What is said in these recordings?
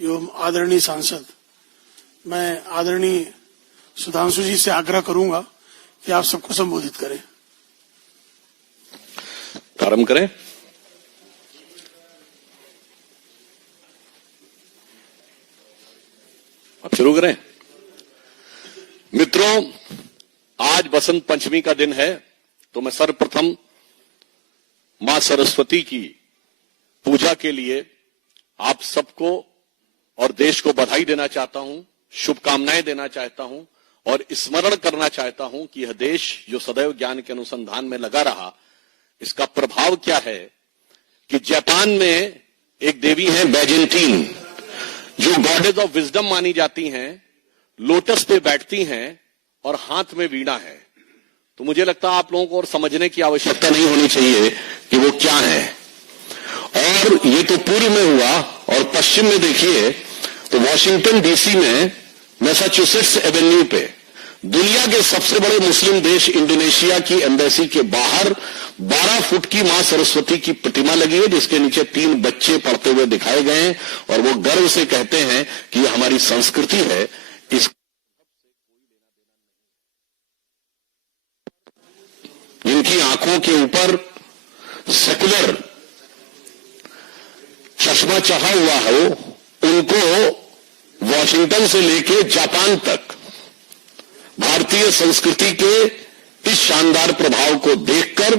एवं आदरणीय सांसद, मैं आदरणीय सुधांशु जी से आग्रह करूंगा कि आप सबको संबोधित करें। प्रारंभ करें। अब शुरू करें। मित्रों, आज बसंत पंचमी का दिन है, तो मैं सर्वप्रथम मां सरस्वती की पूजा के लिए आप सबको और देश को बधाई देना चाहता हूं, शुभकामनाएं देना चाहता हूं और स्मरण करना चाहता हूं कि यह देश जो सदैव ज्ञान के अनुसंधान में लगा रहा, इसका प्रभाव क्या है कि जापान में एक देवी है बैजेंटीन, जो गॉडेस ऑफ विजडम मानी जाती हैं, लोटस पे बैठती हैं और हाथ में वीणा है। तो मुझे लगता है आप लोगों को और समझने की आवश्यकता नहीं होनी चाहिए कि वो क्या है। और ये तो पूर्व में हुआ, और पश्चिम में देखिए तो वॉशिंगटन डीसी में मैसाचुसेट्स एवेन्यू पे दुनिया के सबसे बड़े मुस्लिम देश इंडोनेशिया की एम्बेसी के बाहर 12 फुट की मां सरस्वती की प्रतिमा लगी है, जिसके नीचे 3 बच्चे पढ़ते हुए दिखाए गए हैं और वो गर्व से कहते हैं कि ये हमारी संस्कृति है। इस जिनकी आंखों के ऊपर सेकुलर चश्मा चढ़ा हुआ हो, उनको वॉशिंगटन से लेके जापान तक भारतीय संस्कृति के इस शानदार प्रभाव को देखकर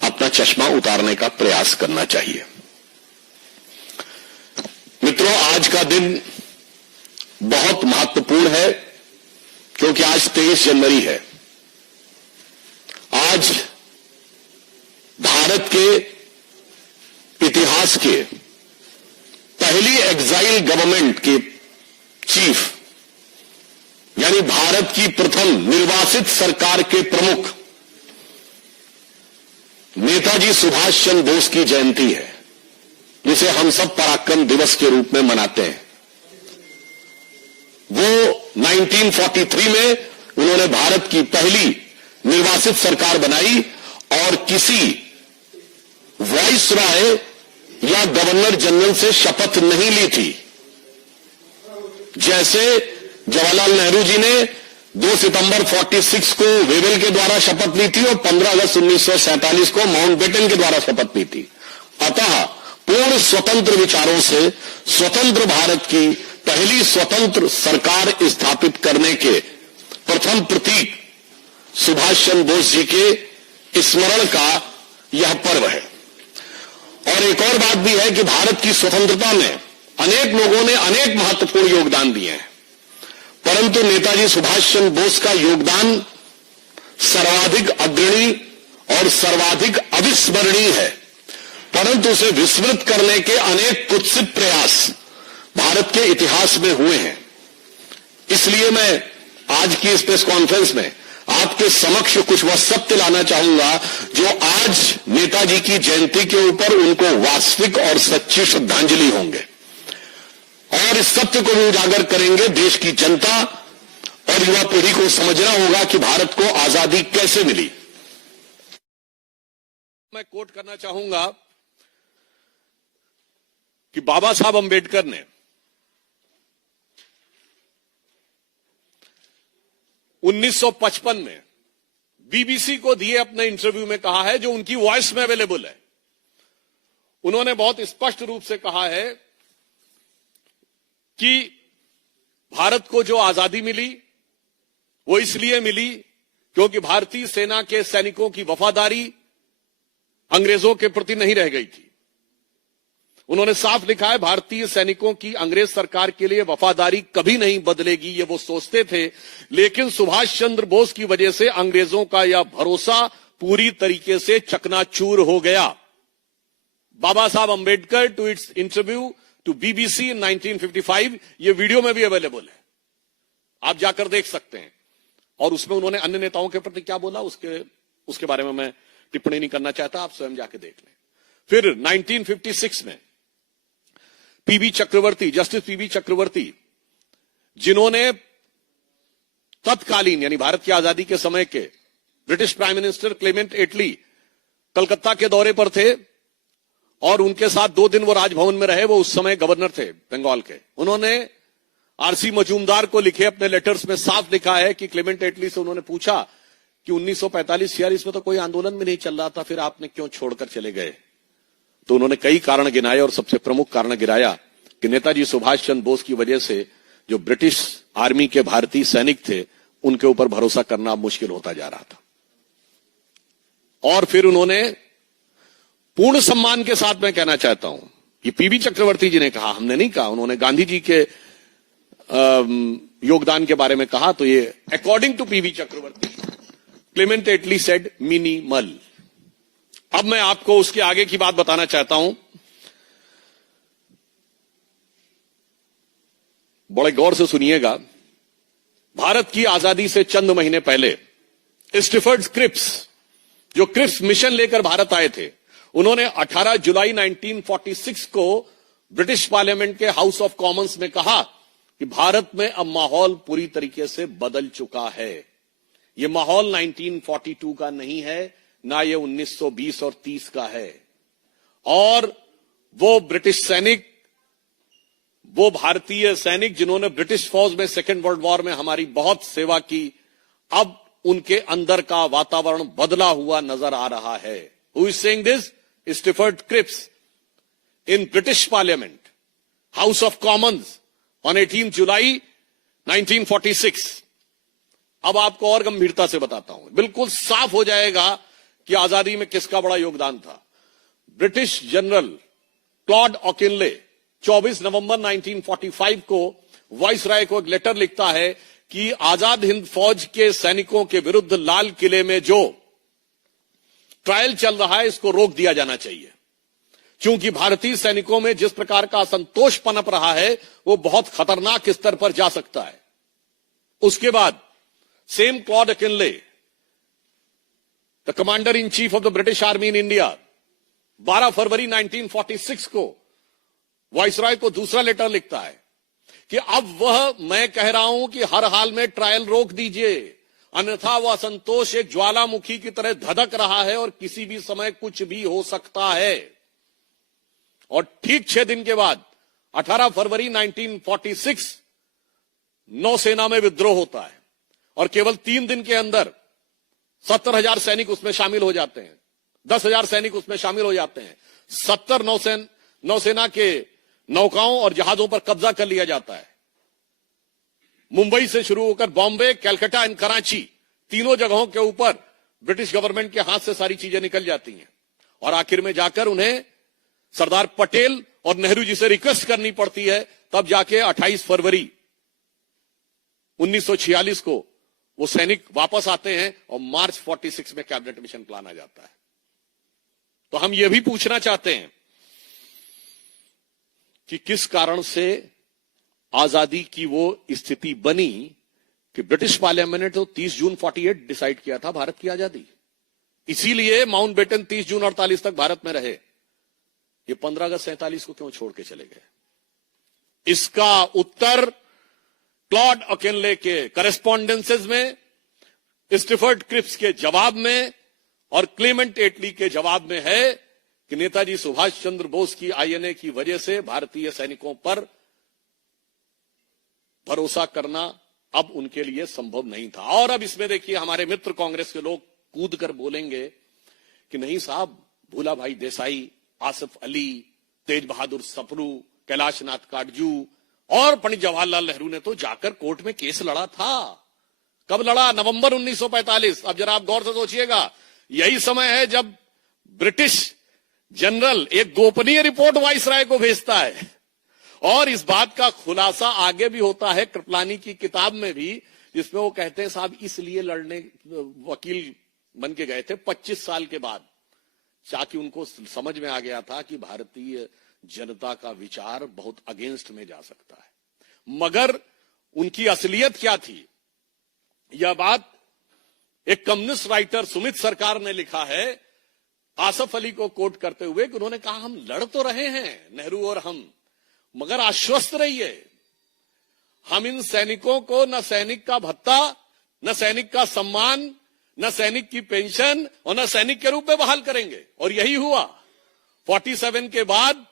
अपना चश्मा उतारने का प्रयास करना चाहिए। मित्रों, आज का दिन बहुत महत्वपूर्ण है क्योंकि आज 23 जनवरी है। आज भारत के इतिहास के पहली एग्जाइल गवर्नमेंट के चीफ, यानी भारत की प्रथम निर्वासित सरकार के प्रमुख नेताजी सुभाष चंद्र बोस की जयंती है, जिसे हम सब पराक्रम दिवस के रूप में मनाते हैं। वो 1943 में उन्होंने भारत की पहली निर्वासित सरकार बनाई और किसी वाइसरॉय या गवर्नर जनरल से शपथ नहीं ली थी। जैसे जवाहरलाल नेहरू जी ने 2 सितंबर 46 को वेवेल के द्वारा शपथ ली थी और 15 अगस्त 1947 को माउंटबेटन के द्वारा शपथ ली थी। अतः पूर्ण स्वतंत्र विचारों से स्वतंत्र भारत की पहली स्वतंत्र सरकार स्थापित करने के प्रथम प्रतीक सुभाष चंद्र बोस जी के स्मरण का यह पर्व है। और एक और बात भी है कि भारत की स्वतंत्रता में अनेक लोगों ने अनेक महत्वपूर्ण योगदान दिए हैं, परंतु नेताजी सुभाष चंद्र बोस का योगदान सर्वाधिक अग्रणी और सर्वाधिक अविस्मरणीय है। परंतु उसे विस्मृत करने के अनेक कुत्सित प्रयास भारत के इतिहास में हुए हैं। इसलिए मैं आज की इस प्रेस कॉन्फ्रेंस में आपके समक्ष कुछ वह सत्य लाना चाहूंगा जो आज नेताजी की जयंती के ऊपर उनको वास्तविक और सच्ची श्रद्धांजलि होंगे, और इस सत्य को भी उजागर करेंगे। देश की जनता और युवा पीढ़ी को समझना होगा कि भारत को आजादी कैसे मिली। मैं कोट करना चाहूंगा कि बाबा साहब अंबेडकर ने 1955 में बीबीसी को दिए अपने इंटरव्यू में कहा है, जो उनकी वॉइस में अवेलेबल है। उन्होंने बहुत स्पष्ट रूप से कहा है कि भारत को जो आजादी मिली वो इसलिए मिली क्योंकि भारतीय सेना के सैनिकों की वफादारी अंग्रेजों के प्रति नहीं रह गई थी। उन्होंने साफ लिखा है, भारतीय सैनिकों की अंग्रेज सरकार के लिए वफादारी कभी नहीं बदलेगी, ये वो सोचते थे, लेकिन सुभाष चंद्र बोस की वजह से अंग्रेजों का यह भरोसा पूरी तरीके से चकनाचूर हो गया। Baba Saheb Ambedkar to its interview to BBC in 1955, ये वीडियो में भी अवेलेबल है, आप जाकर देख सकते हैं। और उसमें उन्होंने अन्य नेताओं के प्रति क्या बोला उसके बारे में मैं टिप्पणी नहीं करना चाहता, आप स्वयं जाके देख लें। फिर 1956 में पीबी चक्रवर्ती, जस्टिस पीबी चक्रवर्ती, जिन्होंने तत्कालीन यानी भारत की आजादी के समय के ब्रिटिश प्राइम मिनिस्टर क्लेमेंट एटली कलकत्ता के दौरे पर थे और उनके साथ 2 दिन वो राजभवन में रहे, वो उस समय गवर्नर थे बंगाल के। उन्होंने आरसी मजूमदार को लिखे अपने लेटर्स में साफ लिखा है कि क्लेमेंट एटली से उन्होंने पूछा कि 1945-46 में तो कोई आंदोलन भी नहीं चल रहा था, फिर आपने क्यों छोड़कर चले गए? तो उन्होंने कई कारण गिनाए और सबसे प्रमुख कारण गिनाया कि नेताजी सुभाष चंद्र बोस की वजह से जो ब्रिटिश आर्मी के भारतीय सैनिक थे उनके ऊपर भरोसा करना मुश्किल होता जा रहा था। और फिर उन्होंने पूर्ण सम्मान के साथ मैं कहना चाहता हूं, ये पीवी चक्रवर्ती जी ने कहा, हमने नहीं कहा, उन्होंने गांधी जी के योगदान के बारे में कहा, तो ये according to PV Chakravarti Clement Attlee said minimal. अब मैं आपको उसके आगे की बात बताना चाहता हूं, बड़े गौर से सुनिएगा। भारत की आजादी से चंद महीने पहले स्टीफर्ड क्रिप्स, जो क्रिप्स मिशन लेकर भारत आए थे, उन्होंने 18 जुलाई 1946 को ब्रिटिश पार्लियामेंट के हाउस ऑफ कॉमन्स में कहा कि भारत में अब माहौल पूरी तरीके से बदल चुका है। यह माहौल 1942 का नहीं है, ना ये 1920 और 30 का है। और वो ब्रिटिश सैनिक, वो भारतीय सैनिक जिन्होंने ब्रिटिश फौज में सेकेंड वर्ल्ड वॉर में हमारी बहुत सेवा की, अब उनके अंदर का वातावरण बदला हुआ नजर आ रहा है। Who is saying this? Stafford Cripps in British Parliament, House of Commons on 18 July 1946। अब आपको और गंभीरता से बताता हूं, बिल्कुल साफ हो जाएगा कि आजादी में किसका बड़ा योगदान था। ब्रिटिश जनरल क्लॉड ऑकिनले 24 नवंबर 1945 को वाइसराय को एक लेटर लिखता है कि आजाद हिंद फौज के सैनिकों के विरुद्ध लाल किले में जो ट्रायल चल रहा है इसको रोक दिया जाना चाहिए, क्योंकि भारतीय सैनिकों में जिस प्रकार का असंतोष पनप रहा है वो बहुत खतरनाक स्तर पर जा सकता है। उसके बाद सेम Claude Auchinleck, the commander in chief of the British army in India, 12 फरवरी 1946 को वाइसराय को दूसरा लेटर लिखता है कि अब वह मैं कह रहा हूं कि हर हाल में ट्रायल रोक दीजिए, अन्यथा वह असंतोष एक ज्वालामुखी की तरह धधक रहा है और किसी भी समय कुछ भी हो सकता है। और ठीक 6 दिन के बाद 18 फरवरी 1946 नौसेना में विद्रोह होता है और केवल 3 दिन के अंदर 70,000 सैनिक उसमें शामिल हो जाते हैं, 10,000 सैनिक उसमें शामिल हो जाते हैं। 70 नौसेना के नौकाओं और जहाजों पर कब्जा कर लिया जाता है। मुंबई से शुरू होकर बॉम्बे, कलकत्ता एंड कराची, तीनों जगहों के ऊपर ब्रिटिश गवर्नमेंट के हाथ से सारी चीजें निकल जाती हैं और आखिर में जाकर उन्हें सरदार पटेल और नेहरू जी से रिक्वेस्ट करनी पड़ती है, तब जाके 28 फरवरी 1946 को वो सैनिक वापस आते हैं और मार्च 46 में कैबिनेट मिशन प्लान आ जाता है। तो हम ये भी पूछना चाहते हैं कि किस कारण से आजादी की वो स्थिति बनी कि ब्रिटिश पार्लियामेंट ने तो 30 जून 48 डिसाइड किया था भारत की आजादी, इसीलिए माउंटबेटन 30 जून 48 तक भारत में रहे। ये 15 अगस्त 47 को क्यों छोड़ के चले गए? इसका उत्तर क्लॉड ऑकिनले के करेस्पॉन्डेंसेस में, स्टीफर्ड क्रिप्स के जवाब में और क्लेमेंट एटली के जवाब में है कि नेताजी सुभाष चंद्र बोस की आईएनए की वजह से भारतीय सैनिकों पर भरोसा करना अब उनके लिए संभव नहीं था। और अब इसमें देखिए हमारे मित्र कांग्रेस के लोग कूद कर बोलेंगे कि नहीं साहब, भूला भाई देसाई, आसिफ अली, तेज बहादुर सप्रू, कैलाश नाथ काटजू और पंडित जवाहरलाल नेहरू ने तो जाकर कोर्ट में केस लड़ा था। कब लड़ा? नवंबर 1945। अब जरा आप गौर से सोचिएगा, यही समय है जब ब्रिटिश जनरल एक गोपनीय रिपोर्ट वाइसराय को भेजता है और इस बात का खुलासा आगे भी होता है कृपलानी की किताब में भी, जिसमें वो कहते हैं साहब इसलिए लड़ने वकील बन के गए थे 25 साल के बाद, ताकि उनको समझ में आ गया था कि भारतीय जनता का विचार बहुत अगेंस्ट में जा सकता है। मगर उनकी असलियत क्या थी, यह बात एक कम्युनिस्ट राइटर सुमित सरकार ने लिखा है आसफ अली को कोट करते हुए कि उन्होंने कहा हम लड़ तो रहे हैं नेहरू और हम, मगर आश्वस्त रहिए हम इन सैनिकों को न सैनिक का भत्ता, न सैनिक का सम्मान, न सैनिक की पेंशन और न सैनिक के रूप में बहाल करेंगे। और यही हुआ। 47 के बाद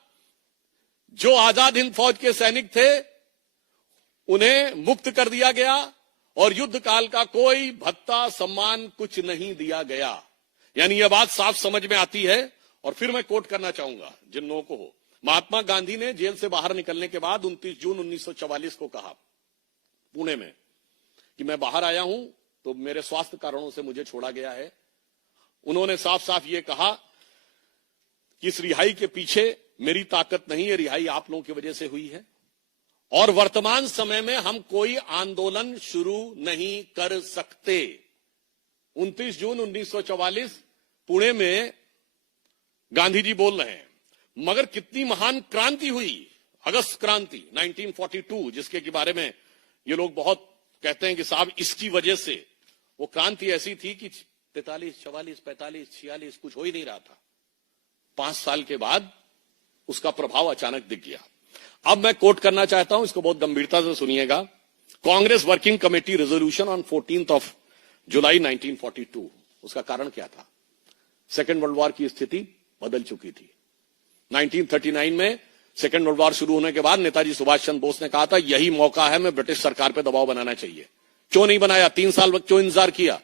जो आजाद हिंद फौज के सैनिक थे उन्हें मुक्त कर दिया गया और युद्ध काल का कोई भत्ता सम्मान कुछ नहीं दिया गया। यानी यह बात साफ समझ में आती है। और फिर मैं कोट करना चाहूंगा जिन लोगों को हो, महात्मा गांधी ने जेल से बाहर निकलने के बाद 29 जून 1944 को कहा पुणे में कि मैं बाहर आया हूं तो मेरे स्वास्थ्य कारणों से मुझे छोड़ा गया है। उन्होंने साफ साफ ये कहा कि इस रिहाई के पीछे मेरी ताकत नहीं है, रिहाई आप लोगों की वजह से हुई है और वर्तमान समय में हम कोई आंदोलन शुरू नहीं कर सकते। 29 जून 1944 पुणे में गांधी जी बोल रहे हैं। मगर कितनी महान क्रांति हुई, अगस्त क्रांति 1942, जिसके के बारे में ये लोग बहुत कहते हैं कि साहब इसकी वजह से वो क्रांति ऐसी थी कि 43, 44, 45, 46 कुछ हो ही नहीं रहा था। 5 साल के बाद उसका प्रभाव अचानक दिख गया। अब मैं कोट करना चाहता हूं, इसको बहुत गंभीरता से सुनिएगा। Congress working committee resolution on 14 July 1942, उसका कारण क्या था? सेकेंड वर्ल्ड वॉर की स्थिति बदल चुकी थी। 1939 में सेकेंड वर्ल्ड वॉर शुरू होने के बाद नेताजी सुभाष चंद्र बोस ने कहा था यही मौका है, मैं ब्रिटिश सरकार पर दबाव बनाना चाहिए। क्यों नहीं बनाया? 3 साल वक्त क्यों इंतजार किया?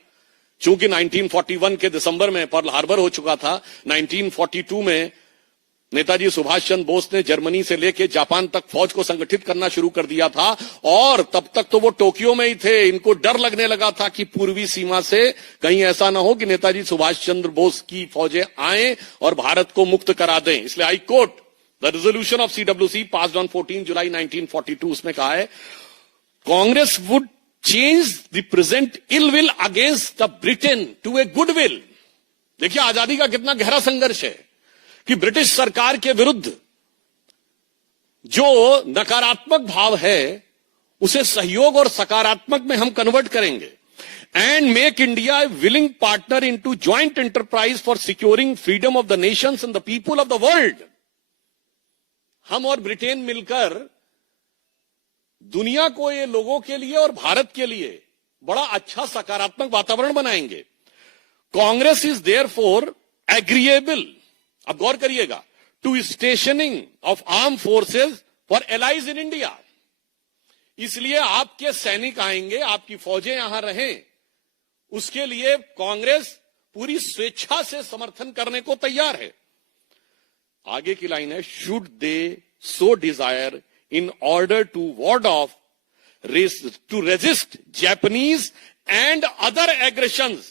चूंकि 1941 के दिसंबर में पर्ल हार्बर हो चुका था। 1942 में नेताजी सुभाष चंद्र बोस ने जर्मनी से लेकर जापान तक फौज को संगठित करना शुरू कर दिया था और तब तक तो वो टोक्यो में ही थे। इनको डर लगने लगा था कि पूर्वी सीमा से कहीं ऐसा ना हो कि नेताजी सुभाष चंद्र बोस की फौजें आए और भारत को मुक्त करा दें। इसलिए I quote the resolution of CWC passed on 14 July 1942, उसमें कहा है Congress would change the present ill will against the Britain to a good will. देखिए आजादी का कितना गहरा संघर्ष है कि ब्रिटिश सरकार के विरुद्ध जो नकारात्मक भाव है उसे सहयोग और सकारात्मक में हम कन्वर्ट करेंगे and make India A willing partner into joint enterprise for securing freedom of the Nations and the people of the world. हम और ब्रिटेन मिलकर दुनिया को, ये लोगों के लिए और भारत के लिए बड़ा अच्छा सकारात्मक वातावरण बनाएंगे। कांग्रेस इज देयरफॉर एग्रीएबल, अब गौर करिएगा, to stationing of arm forces for allies in India. इसलिए आपके सैनिक आएंगे, आपकी फौजें यहां रहें, उसके लिए कांग्रेस पूरी स्वेच्छा से समर्थन करने को तैयार है। आगे की लाइन है should they so desire in order to ward off to resist Japanese and other aggressions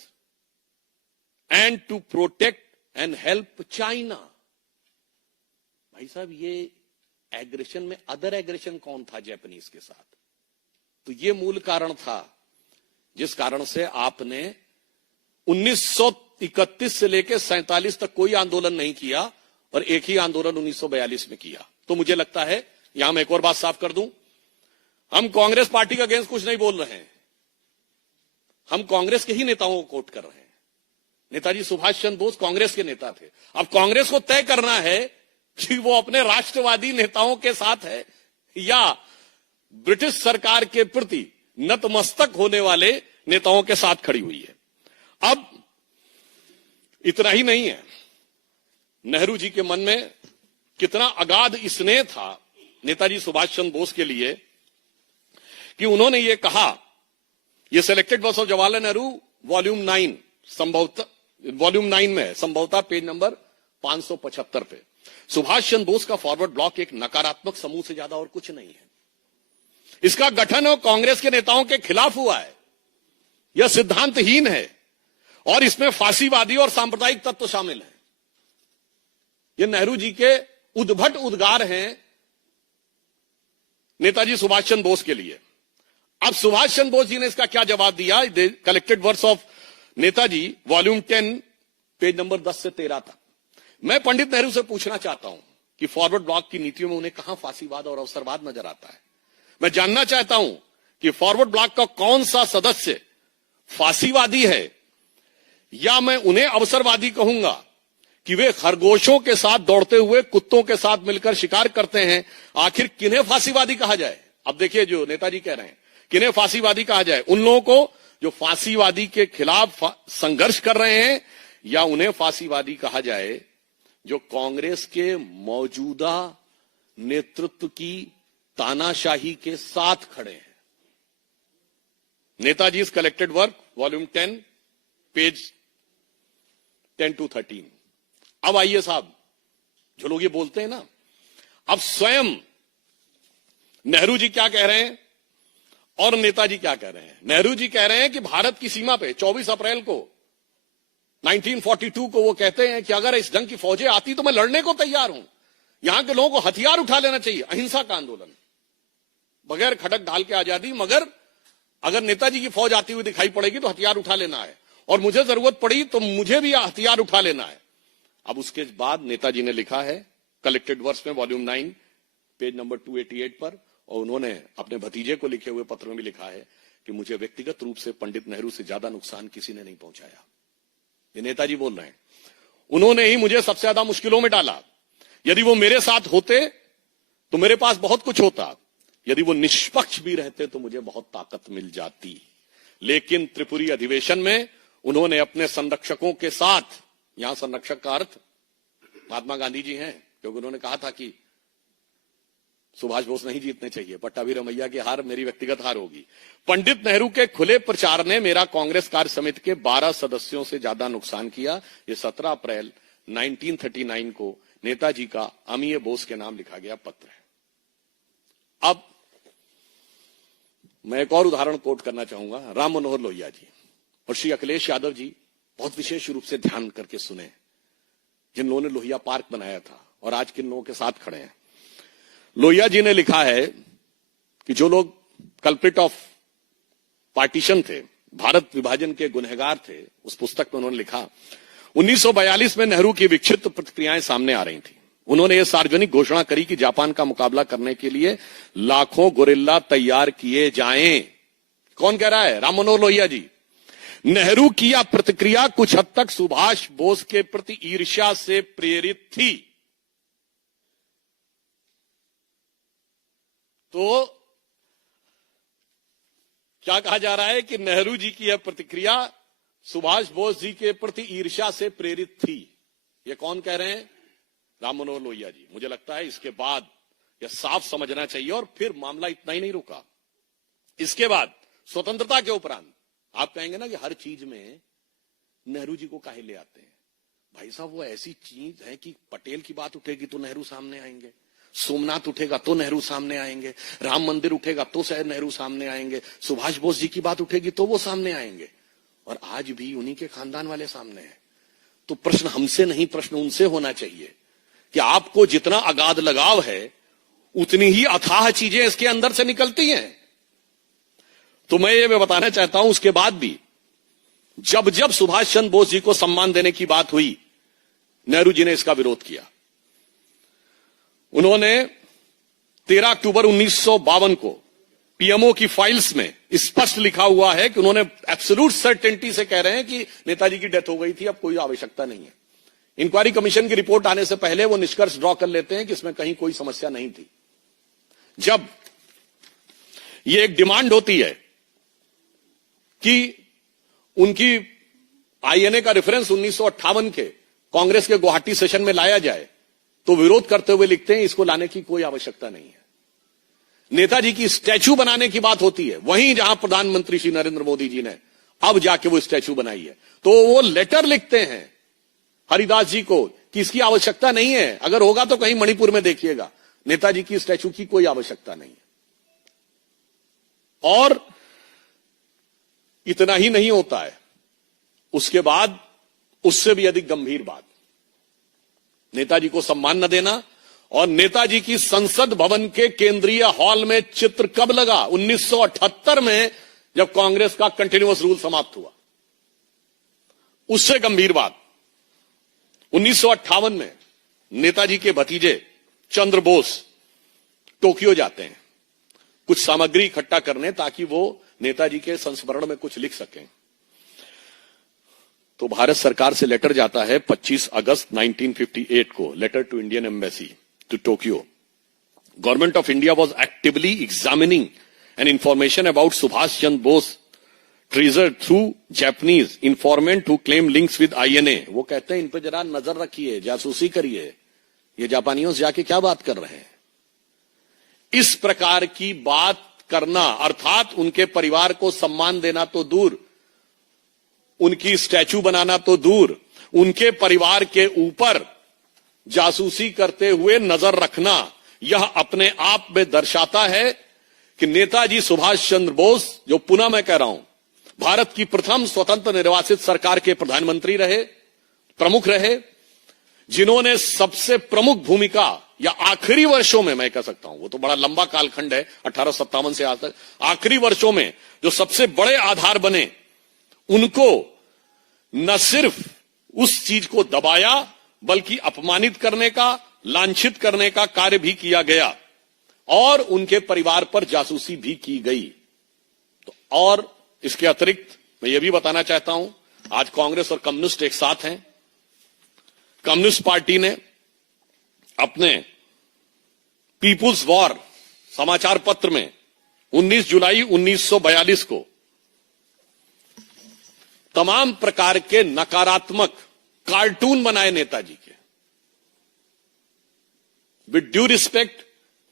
and to protect and help China. भाई साहब ये एग्रेशन में अदर एग्रेशन कौन था जापानीज के साथ? तो ये मूल कारण था जिस कारण से आपने 1931 से लेकर 47 तक कोई आंदोलन नहीं किया और एक ही आंदोलन 1942 में किया। तो मुझे लगता है यहां मैं एक और बात साफ कर दूं, हम कांग्रेस पार्टी के अगेंस्ट कुछ नहीं बोल रहे हैं, हम कांग्रेस के ही नेताओं को कोट कर रहे हैं। नेताजी सुभाष चंद्र बोस कांग्रेस के नेता थे। अब कांग्रेस को तय करना है कि वो अपने राष्ट्रवादी नेताओं के साथ है या ब्रिटिश सरकार के प्रति नतमस्तक होने वाले नेताओं के साथ खड़ी हुई है। अब इतना ही नहीं है, नेहरू जी के मन में कितना अगाध स्नेह था नेताजी सुभाष चंद्र बोस के लिए कि उन्होंने ये कहा, ये selected words of Jawaharlal Nehru volume 9 संभवतः वॉल्यूम 9 में है, संभवतः पेज नंबर 575 पे। सुभाष चंद्र बोस का फॉरवर्ड ब्लॉक एक नकारात्मक समूह से ज्यादा और कुछ नहीं है। इसका गठन और कांग्रेस के नेताओं के खिलाफ हुआ है, यह सिद्धांतहीन है और इसमें फांसीवादी और सांप्रदायिक तत्व शामिल है। ये नेहरू जी के उद्भट उद्गार हैं नेताजी सुभाष चंद्र बोस के लिए। अब सुभाष चंद्र बोस जी ने इसका क्या जवाब दिया? Collected words of Netaji volume 10 page number 10 से 13 तक। मैं पंडित नेहरू से पूछना चाहता हूं कि फॉरवर्ड ब्लॉक की नीतियों में उन्हें कहां फांसीवाद और अवसरवाद नजर आता है। मैं जानना चाहता हूं कि फॉरवर्ड ब्लॉक का कौन सा सदस्य फांसीवादी है या मैं उन्हें अवसरवादी कहूंगा कि वे खरगोशों के साथ दौड़ते हुए कुत्तों के साथ मिलकर शिकार करते हैं। आखिर किन्हें फांसीवादी कहा जाए? अब देखिए जो नेताजी कह रहे हैं, किन्हें फांसीवादी कहा जाए? उन लोगों को जो फांसीवादी के खिलाफ संघर्ष कर रहे हैं या उन्हें फांसीवादी कहा जाए जो कांग्रेस के मौजूदा नेतृत्व की तानाशाही के साथ खड़े हैं। Netaji's collected work volume 10 page 10 to 13। अब आइए साहब, जो लोग ये बोलते हैं ना, अब स्वयं नेहरू जी क्या कह रहे हैं और नेताजी क्या कह रहे हैं। नेहरू जी कह रहे हैं कि भारत की सीमा पे 24 अप्रैल को 1942 को वो कहते हैं कि अगर इस ढंग की फौजें आती तो मैं लड़ने को तैयार हूं। यहां के लोगों को हथियार उठा लेना चाहिए, अहिंसा का आंदोलन, बगैर खटक ढाल के आजादी, मगर अगर नेताजी की फौज आती हुई दिखाई पड़ेगी तो हथियार उठा लेना है, और मुझे जरूरत पड़ी तो मुझे भी हथियार उठा लेना है। अब उसके बाद नेताजी ने लिखा है कलेक्टेड वर्क्स में वॉल्यूम 9 पेज नंबर 288 पर, और उन्होंने अपने भतीजे को लिखे हुए पत्र में भी लिखा है कि मुझे व्यक्तिगत रूप से पंडित नेहरू से ज्यादा नुकसान किसी ने नहीं पहुंचाया। ये नेताजी बोल रहे हैं। उन्होंने ही मुझे सबसे ज्यादा मुश्किलों में डाला। यदि वो मेरे साथ होते तो मेरे पास बहुत कुछ होता, यदि वो निष्पक्ष भी रहते तो मुझे बहुत ताकत मिल जाती। लेकिन त्रिपुरी अधिवेशन में उन्होंने अपने संरक्षकों के साथ, यहां संरक्षक का अर्थ महात्मा गांधी जी हैं, क्योंकि उन्होंने कहा था कि सुभाष बोस नहीं जीतने चाहिए, पट्टाभी-रमैया की हार मेरी व्यक्तिगत हार होगी। पंडित नेहरू के खुले प्रचार ने मेरा कांग्रेस कार्य समिति के 12 सदस्यों से ज्यादा नुकसान किया। ये 17 अप्रैल 1939 को नेताजी का अमीय बोस के नाम लिखा गया पत्र है। अब मैं एक और उदाहरण कोट करना चाहूंगा, राम मनोहर लोहिया जी और श्री अखिलेश यादव जी बहुत विशेष रूप से ध्यान करके सुने, जिन लोगों ने लोहिया पार्क बनाया था और आज किन लोगों के साथ खड़े हैं। लोहिया जी ने लिखा है कि जो लोग कल्प्रिट ऑफ पार्टीशन थे, भारत विभाजन के गुनहगार थे, उस पुस्तक में उन्होंने लिखा 1942 में नेहरू की विक्षिप्त प्रतिक्रियाएं सामने आ रही थी। उन्होंने यह सार्वजनिक घोषणा करी कि जापान का मुकाबला करने के लिए लाखों गोरिल्ला तैयार किए जाएं। कौन कह रहा है? राम मनोहर लोहिया जी। नेहरू की यह प्रतिक्रिया कुछ हद तक सुभाष बोस के प्रति ईर्ष्या से प्रेरित थी। तो क्या कहा जा रहा है कि नेहरू जी की यह प्रतिक्रिया सुभाष बोस जी के प्रति ईर्ष्या से प्रेरित थी। यह कौन कह रहे हैं? राम मनोहर लोहिया जी। मुझे लगता है इसके बाद यह साफ समझना चाहिए, और फिर मामला इतना ही नहीं रुका। इसके बाद स्वतंत्रता के उपरांत आप कहेंगे ना कि हर चीज में नेहरू जी को काहे ले आते हैं। भाई साहब, वो ऐसी चीज है कि पटेल की बात उठेगी तो नेहरू सामने आएंगे, सोमनाथ उठेगा तो नेहरू सामने आएंगे, राम मंदिर उठेगा तो शायद नेहरू सामने आएंगे, सुभाष बोस जी की बात उठेगी तो वो सामने आएंगे, और आज भी उन्हीं के खानदान वाले सामने हैं। तो प्रश्न हमसे नहीं, प्रश्न उनसे होना चाहिए कि आपको जितना अगाध लगाव है उतनी ही अथाह चीजें इसके अंदर से निकलती हैं। तो मैं ये बताना चाहता हूं, उसके बाद भी जब जब सुभाष चंद्र बोस जी को सम्मान देने की बात हुई, नेहरू जी ने इसका विरोध किया। उन्होंने 13 अक्टूबर 1952 को पीएमओ की फाइल्स में स्पष्ट लिखा हुआ है कि उन्होंने एब्सोल्यूट सर्टेनिटी से कह रहे हैं कि नेताजी की डेथ हो गई थी, अब कोई आवश्यकता नहीं है। इंक्वायरी कमीशन की रिपोर्ट आने से पहले वो निष्कर्ष ड्रॉ कर लेते हैं कि इसमें कहीं कोई समस्या नहीं थी। जब ये एक डिमांड होती है कि उनकी आईएनए का रेफरेंस 1958 के कांग्रेस के गुवाहाटी सेशन में लाया जाए, तो विरोध करते हुए लिखते हैं इसको लाने की कोई आवश्यकता नहीं है। नेताजी की स्टैच्यू बनाने की बात होती है, वहीं जहां प्रधानमंत्री श्री नरेंद्र मोदी जी ने अब जाके वो स्टैच्यू बनाई है, तो वो लेटर लिखते हैं हरिदास जी को कि इसकी आवश्यकता नहीं है, अगर होगा तो कहीं मणिपुर में देखिएगा, नेताजी की स्टैच्यू की कोई आवश्यकता नहीं है। और इतना ही नहीं होता है, उसके बाद उससे भी अधिक गंभीर बात, नेताजी को सम्मान न देना। और नेताजी की संसद भवन के केंद्रीय हॉल में चित्र कब लगा? 1978 में, जब कांग्रेस का कंटिन्यूअस रूल समाप्त हुआ। उससे गंभीर बात, 1958 में नेताजी के भतीजे चंद्र बोस टोक्यो जाते हैं कुछ सामग्री इकट्ठा करने, ताकि वो नेताजी के संस्मरण में कुछ लिख सकें। तो भारत सरकार से लेटर जाता है 25 अगस्त 1958 को, letter to Indian embassy to Tokyo. Government of India was actively examining an information about Subhash Chandra Bose treasure through Japanese इंफॉर्मेंट who claim links with INA. वो कहते हैं इन पर जरा नजर रखिए, जासूसी करिए, ये जापानियों से जाके क्या बात कर रहे हैं। इस प्रकार की बात करना अर्थात उनके परिवार को सम्मान देना तो दूर, उनकी स्टैचू बनाना तो दूर, उनके परिवार के ऊपर जासूसी करते हुए नजर रखना, यह अपने आप में दर्शाता है कि नेताजी सुभाष चंद्र बोस, जो पुनः मैं कह रहा हूं भारत की प्रथम स्वतंत्र निर्वाचित सरकार के प्रधानमंत्री रहे, प्रमुख रहे, जिन्होंने सबसे प्रमुख भूमिका या आखिरी वर्षों में, मैं कह सकता हूं वो तो बड़ा लंबा कालखंड है 1857 से आज तक, आखिरी वर्षों में जो सबसे बड़े आधार बने, उनको न सिर्फ उस चीज को दबाया बल्कि अपमानित करने का, लांछित करने का कार्य भी किया गया और उनके परिवार पर जासूसी भी की गई। तो और इसके अतिरिक्त मैं यह भी बताना चाहता हूं, आज कांग्रेस और कम्युनिस्ट एक साथ हैं। कम्युनिस्ट पार्टी ने अपने पीपुल्स वॉर समाचार पत्र में 19 जुलाई 1942 को तमाम प्रकार के नकारात्मक कार्टून बनाए नेताजी के। विद ड्यू रिस्पेक्ट,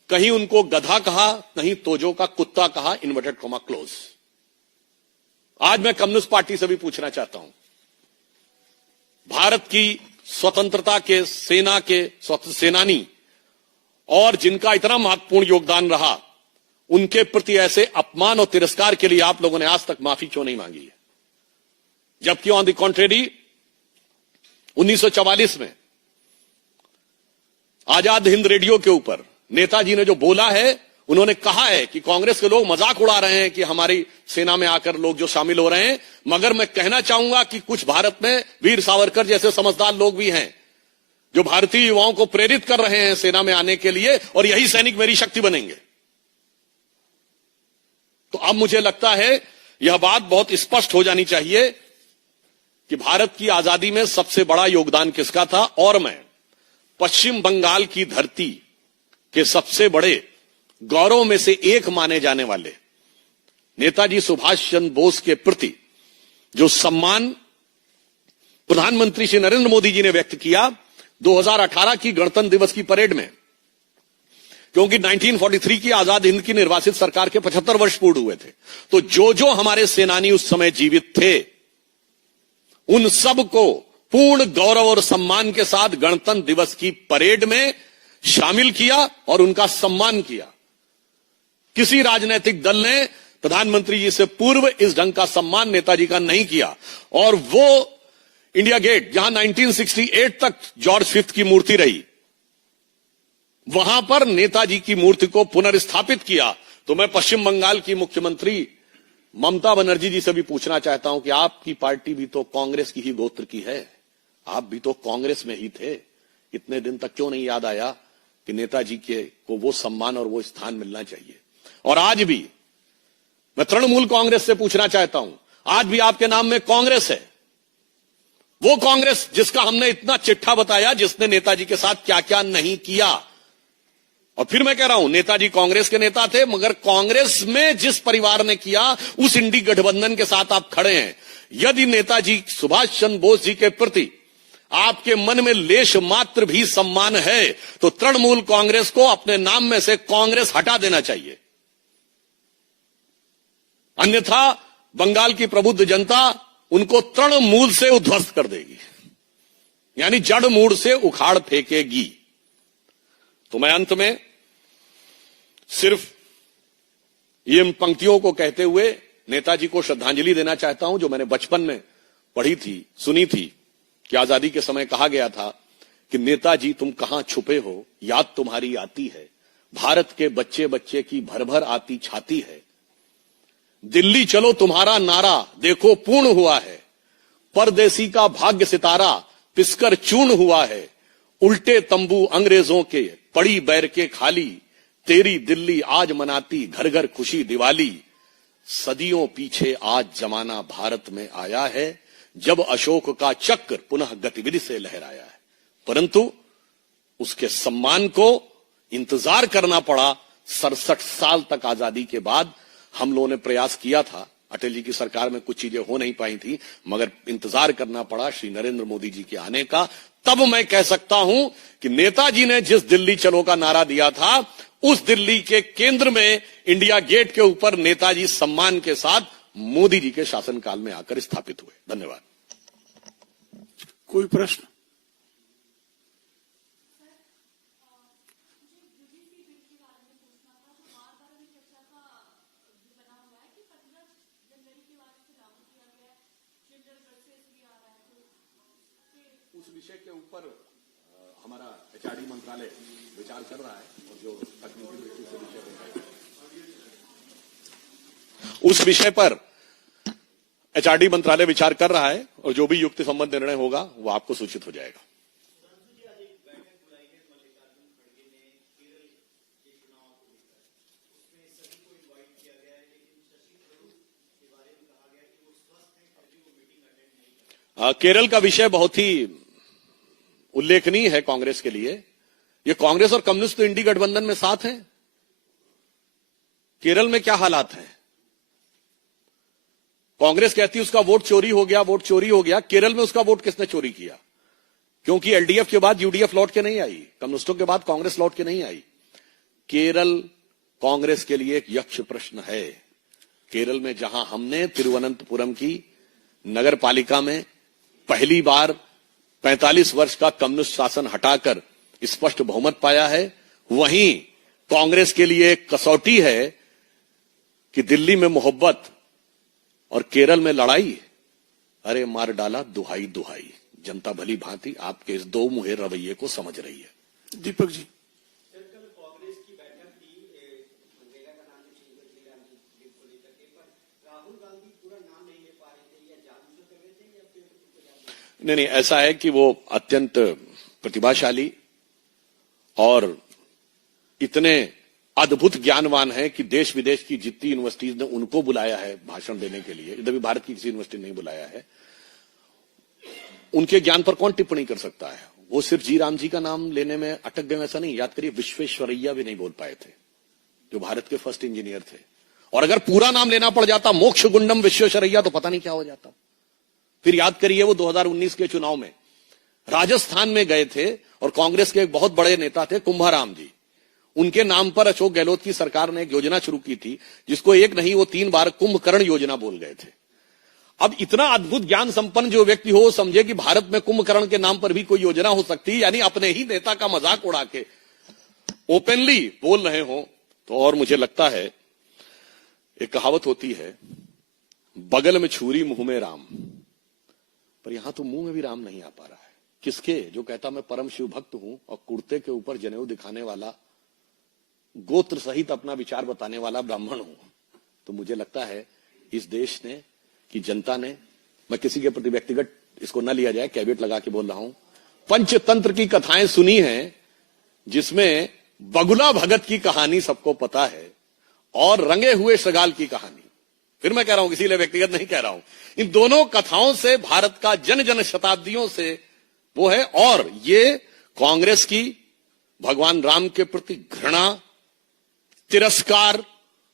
कहीं उनको गधा कहा, कहीं तोजो का कुत्ता कहा, इन्वर्टेड कॉमा क्लोज। आज मैं कम्युनिस्ट पार्टी से भी पूछना चाहता हूं, भारत की स्वतंत्रता के सेना के सेनानी और जिनका इतना महत्वपूर्ण योगदान रहा, उनके प्रति ऐसे अपमान और तिरस्कार के लिए आप लोगों ने आज तक माफी क्यों नहीं मांगी है? जबकि ऑन द कॉन्ट्रेरी 1944 में आजाद हिंद रेडियो के ऊपर नेताजी ने जो बोला है, उन्होंने कहा है कि कांग्रेस के लोग मजाक उड़ा रहे हैं कि हमारी सेना में आकर लोग जो शामिल हो रहे हैं, मगर मैं कहना चाहूंगा कि कुछ भारत में वीर सावरकर जैसे समझदार लोग भी हैं जो भारतीय युवाओं को प्रेरित कर रहे हैं सेना में आने के लिए, और यही सैनिक मेरी शक्ति बनेंगे। तो अब मुझे लगता है यह बात बहुत स्पष्ट हो जानी चाहिए कि भारत की आजादी में सबसे बड़ा योगदान किसका था। और मैं पश्चिम बंगाल की धरती के सबसे बड़े गौरव में से एक माने जाने वाले नेताजी सुभाष चंद्र बोस के प्रति जो सम्मान प्रधानमंत्री श्री नरेंद्र मोदी जी ने व्यक्त किया 2018 की गणतंत्र दिवस की परेड में, क्योंकि 1943 की आजाद हिंद की निर्वासित सरकार के 75 वर्ष पूर्ण हुए थे, तो जो हमारे सेनानी उस समय जीवित थे, उन सब को पूर्ण गौरव और सम्मान के साथ गणतंत्र दिवस की परेड में शामिल किया और उनका सम्मान किया। किसी राजनीतिक दल ने प्रधानमंत्री जी से पूर्व इस ढंग का सम्मान नेताजी का नहीं किया। और वो इंडिया गेट, जहां 1968 तक जॉर्ज फिफ्थ की मूर्ति रही, वहां पर नेताजी की मूर्ति को पुनर्स्थापित किया। तो मैं पश्चिम बंगाल की मुख्यमंत्री ममता बनर्जी जी से भी पूछना चाहता हूं कि आपकी पार्टी भी तो कांग्रेस की ही गोत्र की है, आप भी तो कांग्रेस में ही थे, इतने दिन तक क्यों नहीं याद आया कि नेताजी को वो सम्मान और वो स्थान मिलना चाहिए। और आज भी मैं तृणमूल कांग्रेस से पूछना चाहता हूं, आज भी आपके नाम में कांग्रेस है, वो कांग्रेस जिसका हमने इतना चिट्ठा बताया, जिसने नेताजी के साथ क्या क्या नहीं किया। और फिर मैं कह रहा हूं, नेताजी कांग्रेस के नेता थे, मगर कांग्रेस में जिस परिवार ने किया उस इंडी गठबंधन के साथ आप खड़े हैं। यदि नेताजी सुभाष चंद्र बोस जी के प्रति आपके मन में लेश मात्र भी सम्मान है, तो तृणमूल कांग्रेस को अपने नाम में से कांग्रेस हटा देना चाहिए। अन्यथा बंगाल की प्रबुद्ध जनता उनको तृणमूल से उद्ध्वस्त कर देगी, यानी जड़ मूड़ से उखाड़ फेंकेगी। तो मैं अंत में सिर्फ इन पंक्तियों को कहते हुए नेताजी को श्रद्धांजलि देना चाहता हूं, जो मैंने बचपन में पढ़ी थी, सुनी थी, कि आजादी के समय कहा गया था कि नेताजी तुम कहां छुपे हो, याद तुम्हारी आती है, भारत के बच्चे बच्चे की भर भर आती छाती है, दिल्ली चलो तुम्हारा नारा देखो पूर्ण हुआ है, परदेसी का भाग्य सितारा पिसकर चूर्ण हुआ है, उल्टे तंबू अंग्रेजों के पड़ी बैर के खाली, तेरी दिल्ली आज मनाती घर घर खुशी दिवाली, सदियों पीछे आज जमाना भारत में आया है, जब अशोक का चक्र पुनः गतिविधि से लहराया है। परंतु उसके सम्मान को इंतजार करना पड़ा 67 साल तक। आजादी के बाद हम लोगों ने प्रयास किया था, अटल जी की सरकार में कुछ चीजें हो नहीं पाई थी, मगर इंतजार करना पड़ा श्री नरेंद्र मोदी जी के आने का। तब मैं कह सकता हूं कि नेताजी ने जिस दिल्ली चलो का नारा दिया था, उस दिल्ली के केंद्र में इंडिया गेट के ऊपर नेताजी सम्मान के साथ मोदी जी के शासनकाल में आकर स्थापित हुए। धन्यवाद। कोई प्रश्न? उस विषय के ऊपर हमारा एचआरडी मंत्रालय विचार कर रहा है, और जो तकनीकी दृष्टि से विषय होगा उस विषय पर एचआरडी मंत्रालय विचार कर रहा है, और जो भी युक्ति संबंध निर्णय होगा वो आपको सूचित हो जाएगा। केरल का विषय बहुत ही उल्लेखनीय है कांग्रेस के लिए। ये कांग्रेस और कम्युनिस्ट तो इंडी गठबंधन में साथ हैं। केरल में क्या हालात हैं? कांग्रेस कहती है उसका वोट चोरी हो गया, वोट चोरी हो गया। केरल में उसका वोट किसने चोरी किया? क्योंकि एलडीएफ के बाद यूडीएफ लौट के नहीं आई, कम्युनिस्टों के बाद कांग्रेस लौट के नहीं आई। केरल कांग्रेस के लिए एक यक्ष प्रश्न है। केरल में जहां हमने तिरुवनंतपुरम की नगर पालिका में पहली बार 45 वर्ष का कम्युनिस्ट शासन हटाकर स्पष्ट बहुमत पाया है, वहीं कांग्रेस के लिए एक कसौटी है कि दिल्ली में मोहब्बत और केरल में लड़ाई। अरे मार डाला दुहाई दुहाई। जनता भली भांति आपके इस दो मुहे रवैये को समझ रही है। दीपक जी। नहीं, ऐसा है कि वो अत्यंत प्रतिभाशाली और इतने अद्भुत ज्ञानवान है कि देश विदेश की जितनी यूनिवर्सिटीज ने उनको बुलाया है भाषण देने के लिए, इधर भी भारत की किसी यूनिवर्सिटी ने नहीं बुलाया है। उनके ज्ञान पर कौन टिप्पणी कर सकता है? वो सिर्फ जी राम जी का नाम लेने में अटक गए, ऐसा नहीं। याद करिए, विश्वेश्वरैया भी नहीं बोल पाए थे, जो भारत के फर्स्ट इंजीनियर थे। और अगर पूरा नाम लेना पड़ जाता, मोक्ष गुंडम विश्वेश्वरैया, तो पता नहीं क्या हो जाता। फिर याद करिए, वो 2019 के चुनाव में राजस्थान में गए थे और कांग्रेस के एक बहुत बड़े नेता थे कुंभाराम जी, उनके नाम पर अशोक गहलोत की सरकार ने एक योजना शुरू की थी, जिसको एक नहीं वो 3 बार कुंभकर्ण योजना बोल गए थे। अब इतना अद्भुत ज्ञान संपन्न जो व्यक्ति हो, समझे कि भारत में कुंभकर्ण के नाम पर भी कोई योजना हो सकती है, यानी अपने ही नेता का मजाक उड़ा के ओपनली बोल रहे हो, तो और मुझे लगता है, एक कहावत होती है, बगल में छुरी मुंह में राम, पर यहां तो मुंह में भी राम नहीं आ पा रहा है। किसके? जो कहता मैं परम शिव भक्त हूं और कुर्ते के ऊपर जनेऊ दिखाने वाला, गोत्र सहित अपना विचार बताने वाला ब्राह्मण हूं। तो मुझे लगता है इस देश ने की जनता ने, मैं किसी के प्रति व्यक्तिगत इसको न लिया जाए, कैविट लगा के बोल रहा हूं, पंचतंत्र की कथाएं सुनी हैं, जिसमें बगुला भगत की कहानी सबको पता है और रंगे हुए शगाल की कहानी। फिर मैं कह रहा हूं, इसीलिए व्यक्तिगत नहीं कह रहा हूं, इन दोनों कथाओं से भारत का जन जन शताब्दियों से वो है। और ये कांग्रेस की भगवान राम के प्रति घृणा, तिरस्कार,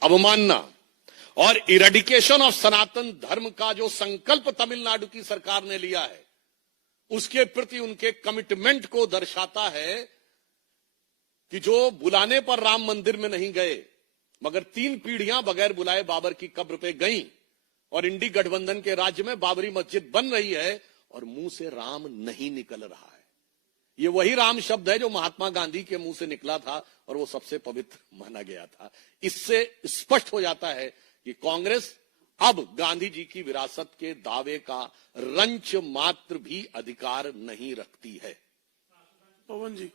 अवमानना और इरेडिकेशन ऑफ सनातन धर्म का जो संकल्प तमिलनाडु की सरकार ने लिया है, उसके प्रति उनके कमिटमेंट को दर्शाता है कि जो बुलाने पर राम मंदिर में नहीं गए, मगर 3 पीढ़ियां बगैर बुलाए बाबर की कब्र पे गईं, और इंडी गठबंधन के राज्य में बाबरी मस्जिद बन रही है और मुंह से राम नहीं निकल रहा है। ये वही राम शब्द है जो महात्मा गांधी के मुंह से निकला था और वो सबसे पवित्र माना गया था। इससे स्पष्ट हो जाता है कि कांग्रेस अब गांधी जी की विरासत के दावे का रंच मात्र भी अधिकार नहीं रखती है। पवन जी।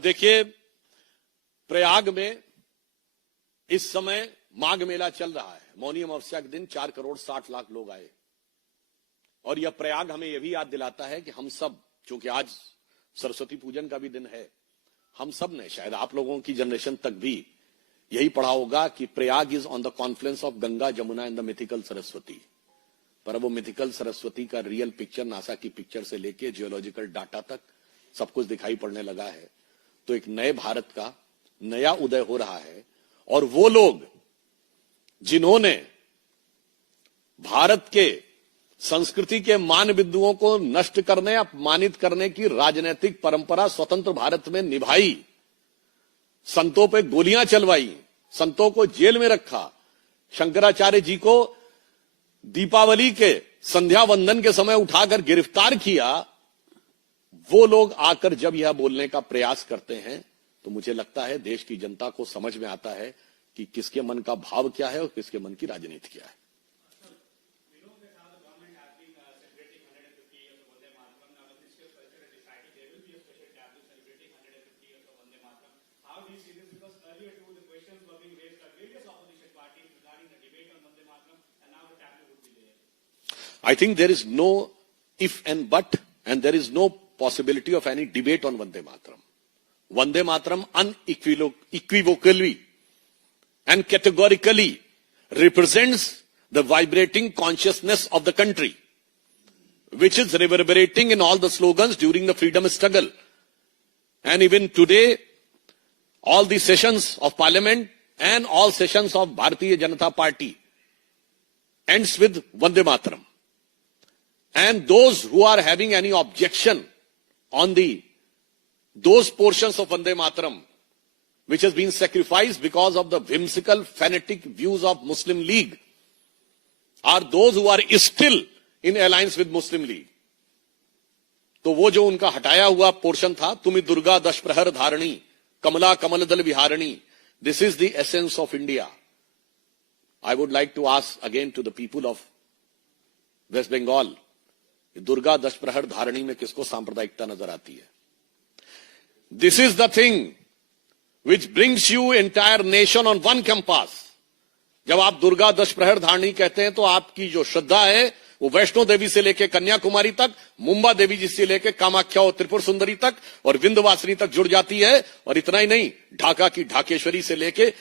देखिए, प्रयाग में इस समय माघ मेला चल रहा है। मौनी अमावस्या के दिन 4 करोड़ 60 लाख लोग आए, और यह प्रयाग हमें यह भी याद दिलाता है कि हम सब, चूंकि आज सरस्वती पूजन का भी दिन है, हम सब ने, शायद आप लोगों की जनरेशन तक भी यही पढ़ा होगा कि Prayag is on the Confluence of Ganga, Jamuna and the mythical Saraswati. पर वो मिथिकल सरस्वती का रियल पिक्चर, नासा की पिक्चर से लेके जियोलॉजिकल डाटा तक सब कुछ दिखाई पड़ने लगा है। तो एक नए भारत का नया उदय हो रहा है, और वो लोग जिन्होंने भारत के संस्कृति के मान बिंदुओं को नष्ट करने, अपमानित करने की राजनीतिक परंपरा स्वतंत्र भारत में निभाई, संतों पे गोलियां चलवाई, संतों को जेल में रखा, शंकराचार्य जी को दीपावली के संध्या वंदन के समय उठाकर गिरफ्तार किया, वो लोग आकर जब यह बोलने का प्रयास करते हैं तो मुझे लगता है देश की जनता को समझ में आता है कि किसके मन का भाव क्या है और किसके मन की राजनीति क्या है। I think there is no if and but, and there is no possibility of any debate on Vande Mataram. Vande Mataram unequivocally and categorically represents the vibrating consciousness of the country, which is reverberating in all the slogans during the freedom struggle. And even today, all the sessions of parliament and all sessions of Bharatiya Janata Party ends with Vande Mataram. And those who are having any objection on those portions of Vande Mataram which has been sacrificed because of the whimsical, fanatic views of Muslim League are those who are still in alliance with Muslim League. तो वो जो उनका हटाया हुआ portion था, तुमी दुर्गा दश प्रहर धारणी, कमला कमल दल विहारणी, this is the essence of India. I would like to ask again to the people of West Bengal, Durga दश प्रहर धारणी में किसको सांप्रदायिकता नजर आती है? This is the thing which brings you entire nation on one compass. जब आप दुर्गा दश प्रहर धारणी कहते हैं तो आपकी जो श्रद्धा है वो वैष्णो देवी से लेकर कन्याकुमारी तक, मुंबा देवी जी से लेकर कामाख्या और त्रिपुर सुंदरी तक और विंध्यवासिनी तक जुड़ जाती है। और इतना ही नहीं, ढाका की ढाकेश्वरी से लेकर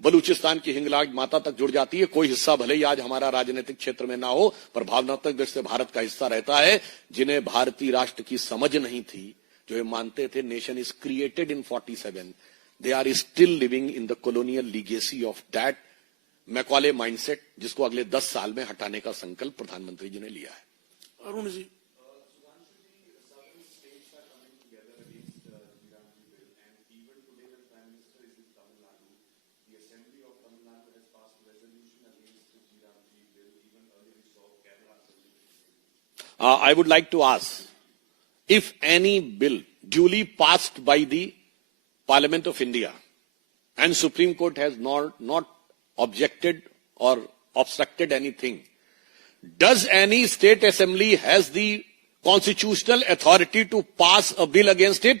बलूचिस्तान की हिंगलाज माता तक जुड़ जाती है। कोई हिस्सा भले ही आज हमारा राजनीतिक क्षेत्र में ना हो, पर भावनात्मक दृष्टि से भारत का हिस्सा रहता है। जिन्हें भारतीय राष्ट्र की समझ नहीं थी, जो ये मानते थे nation is created in 47, they are still living in the colonial legacy of that Macaulay mindset, जिसको अगले 10 साल में हटाने का संकल्प प्रधानमंत्री जी ने लिया है। Arun ji, I would like to ask if any bill duly passed by the Parliament of India and Supreme Court has not objected or obstructed anything, does any state assembly has the constitutional authority to pass a bill against it?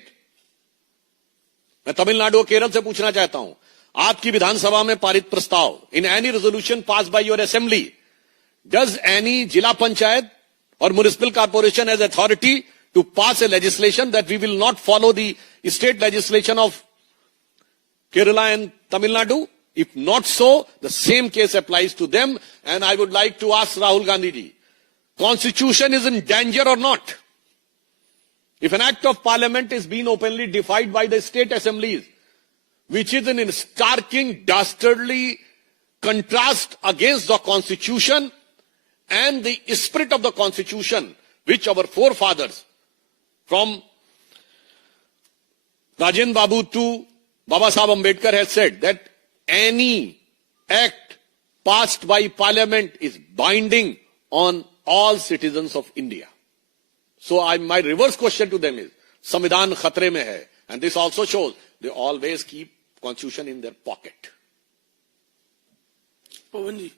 मैं तमिलनाडु और केरल से पूछना चाहता हूं, आपकी विधानसभा में पारित प्रस्ताव, in any resolution passed by your assembly, does any जिला panchayat or municipal corporation has authority to pass a legislation that we will not follow the state legislation of Kerala and Tamil Nadu? If not so, the same case applies to them. And I would like to ask Rahul Gandhi ji, Constitution is in danger or not? If an act of parliament is being openly defied by the state assemblies, which is in starking, dastardly contrast against the Constitution and the spirit of the Constitution, which our forefathers, from Rajendra Babu to Baba Saheb Ambedkar, has said that any act passed by parliament is binding on all citizens of India. So my reverse question to them is, Samvidhan khatre mein hai, and this also shows they always keep Constitution in their pocket. Pawan ji,